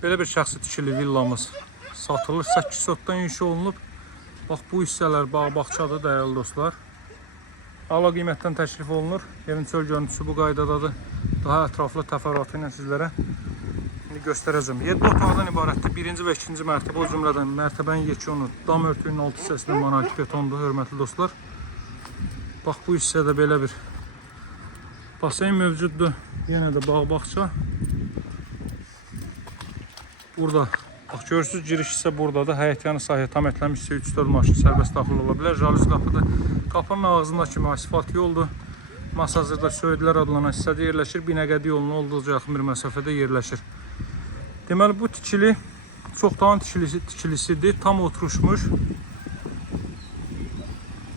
Belə bir şəxsi tikili villamız satılır. 8 sotdan inşa olunub. Bax, bu hissələr bağ-bağçadır, dəyərli dostlar. Əla qiymətdən təklif olunur. Evin çöl görüntüsü bu qaydadadır. Daha ətraflı təfərrüatı ilə sizlərə göstərəcəm. 7 otaqdan ibarətdir. 1-ci və 2-ci mərtəbə, o cümlədən mərtəbənin yekunu dam örtüyünün alt hissəsində monolit betondur, hörmətli dostlar. Bax, bu hissədə belə bir basen mövcuddur. Yenə də bağ-bağça. Burada bax, görürsünüz, giriş hissə buradadır. Həyətyanı sahəyə tam etlənmişsə 3-4 maşın sərbəst daxil ola bilər. Jalüz qapıdır. Qapının ağzında kimi asfalt yoldur. Masazırda Söydülər adlanan hissədə yerləşir. Binəqədi yoluna olduqca yaxın bir məsafədə yerləşir. Deməli, bu tikili çoxdan tikilisidir. Tam oturuşmuş,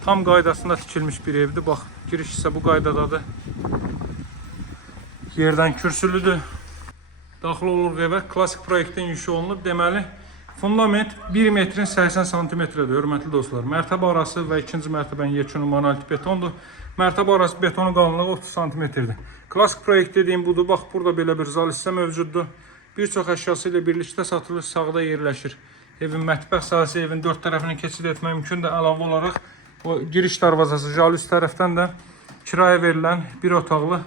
tam qaydasında tikilmiş bir evdir. Bax, giriş hissə bu qaydadadır. Yerdən kürsülüdür. Daxil oluruq evə. Klasik proyektdən inşa olunub. Deməli, fundament 1 metrin 80 santimetrədir, hörmətli dostlar. Mərtəbə arası və 2-ci mərtəbənin yekunu monolit betondur. Mərtəbə arası betonun qalınlığı 30 santimetrdir. Klasik proyekt dediyim budur. Bax, burada belə bir zal hissə mövcuddur. Bir çox əşyası ilə birlikdə satılır, sağda yerləşir. Evin mətbəx sahəsi, evin 4 tərəfini keçid etmək mümkündür. Əlavə olaraq o giriş darvazası, jalüz tərəfdən də kirayə verilən bir otaqlı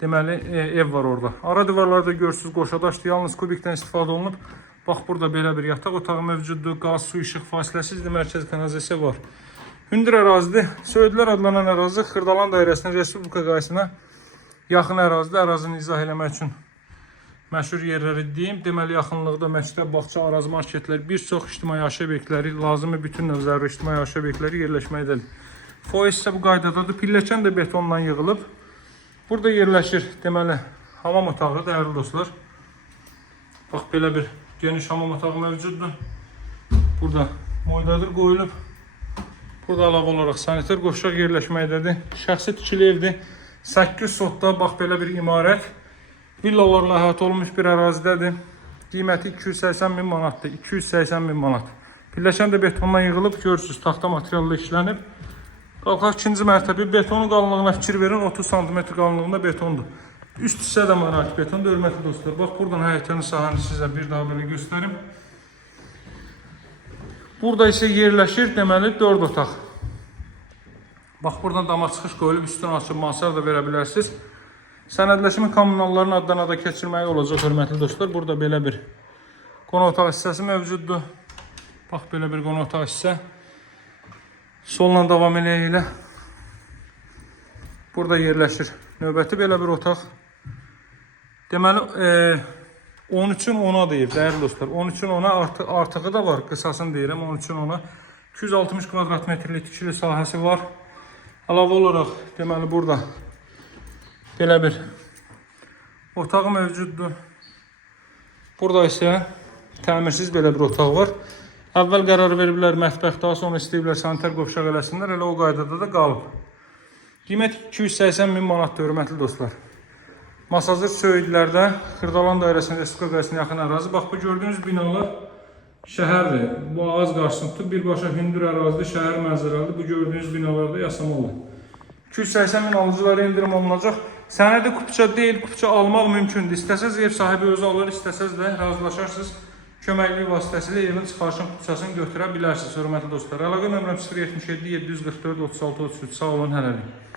deməli ev var orada. Ara divarlarda görürsünüz, qoşadaşdır. Yalnız kubikdən istifadə olunub. Bax, burada belə bir yataq otağı mövcuddur. Qaz, su, işıq fasiləsizdir. Mərkəz kanalizasiya var. Hündür ərazidir. Söydülər adlanan ərazi Xırdalan dairəsinin Respublika qayısına yaxın ərazidə. Ərazini izah eləmək üçün məşhur yerləri deyim. Deməli, yaxınlıqda məktəb, bağça, arazı marketlər, bir çox ictimai yaşayış obyektləri, lazımi bütün növ zəruri ictimai yaşayış obyektləri yerləşməkdədir. Foyer isə bu qaydadadır. Pilləkən də betondan yığılıb. Burada yerləşir, deməli, hamam otağı, dəyərli dostlar. Bax, belə bir geniş hamam otağı mövcuddur. Burada moydadır qoyulub. Burada əlavə olaraq sanitar qoşaq yerləşməkdədir. Şəxsi tikili evdir. 8 sotda, bax, belə bir imarət. Villalarla əhatə olunmuş bir ərazidədir. Qiyməti 280 min manatdır. 280 min manat. Pilləkən də betondan yığılıb, görürsünüz, taxta materialda işlənib. Qalxaq 2-ci mərtəbə, betonu qalınlığına fikir verin, 30 cm qalınlığında betondur. Üst hissə də monolit betondur, hörmətli dostlar. Bax, buradan həyətyanı sahəni sizə bir daha belə göstərim. Burada isə yerləşir, deməli, 4 otaq. Bax, buradan dama çıxış qoyulub, üstünü açıb mansar da verə bilərsiniz. Sənədləşmə kommunalların adlarına da keçirməyi olacaq, hörmətli dostlar. Burada belə bir qonaq otaq hissəsi mövcuddur. Bax, belə bir qonaq otaq hissə. Solla davam elə. Burada yerləşir növbəti belə bir otaq. Deməli, 13-ün 10-a deyib, dəyərli dostlar. 13-ün 10-a artığı da var, qısasını deyirəm. 13-ün 10-a 260 kvadrat metrlik tikili sahəsi var. Əlavə olaraq, deməli, burada belə bir otağı mövcuddur. Burada isə təmirsiz belə bir otaq var. Əvvəl qərar veriblər mətbəx, daha sonra istəyiblər sanitar qovşaq eləsinlər, elə o qaydada da qalıb. Qiymət 280 min manatdır, hörmətli dostlar. Masazır Söydülərdə, Xırdalan dairəsinin Respublika qayısına yaxın ərazi. Bax, bu gördüyünüz binalar şəhərdir. Bu ağac qarşısını tutub, birbaşa hündür ərazidə şəhər mənzərəlidir. Bu gördüyünüz binalarda yasamalı. 280 min alıcılara indirim olunacaq. Sənədi kupça deyil, kupça almaq mümkündür. İstəsəz ev sahibi özü alır, istəsəz də razılaşarsınız. Köməkliyi vasitəsilə evin çıxarışın kupçasını götürə bilərsiniz, hörmətli dostlar. Əlaqə nömrəm 077 744 36 33. Sağ olun, hələlik.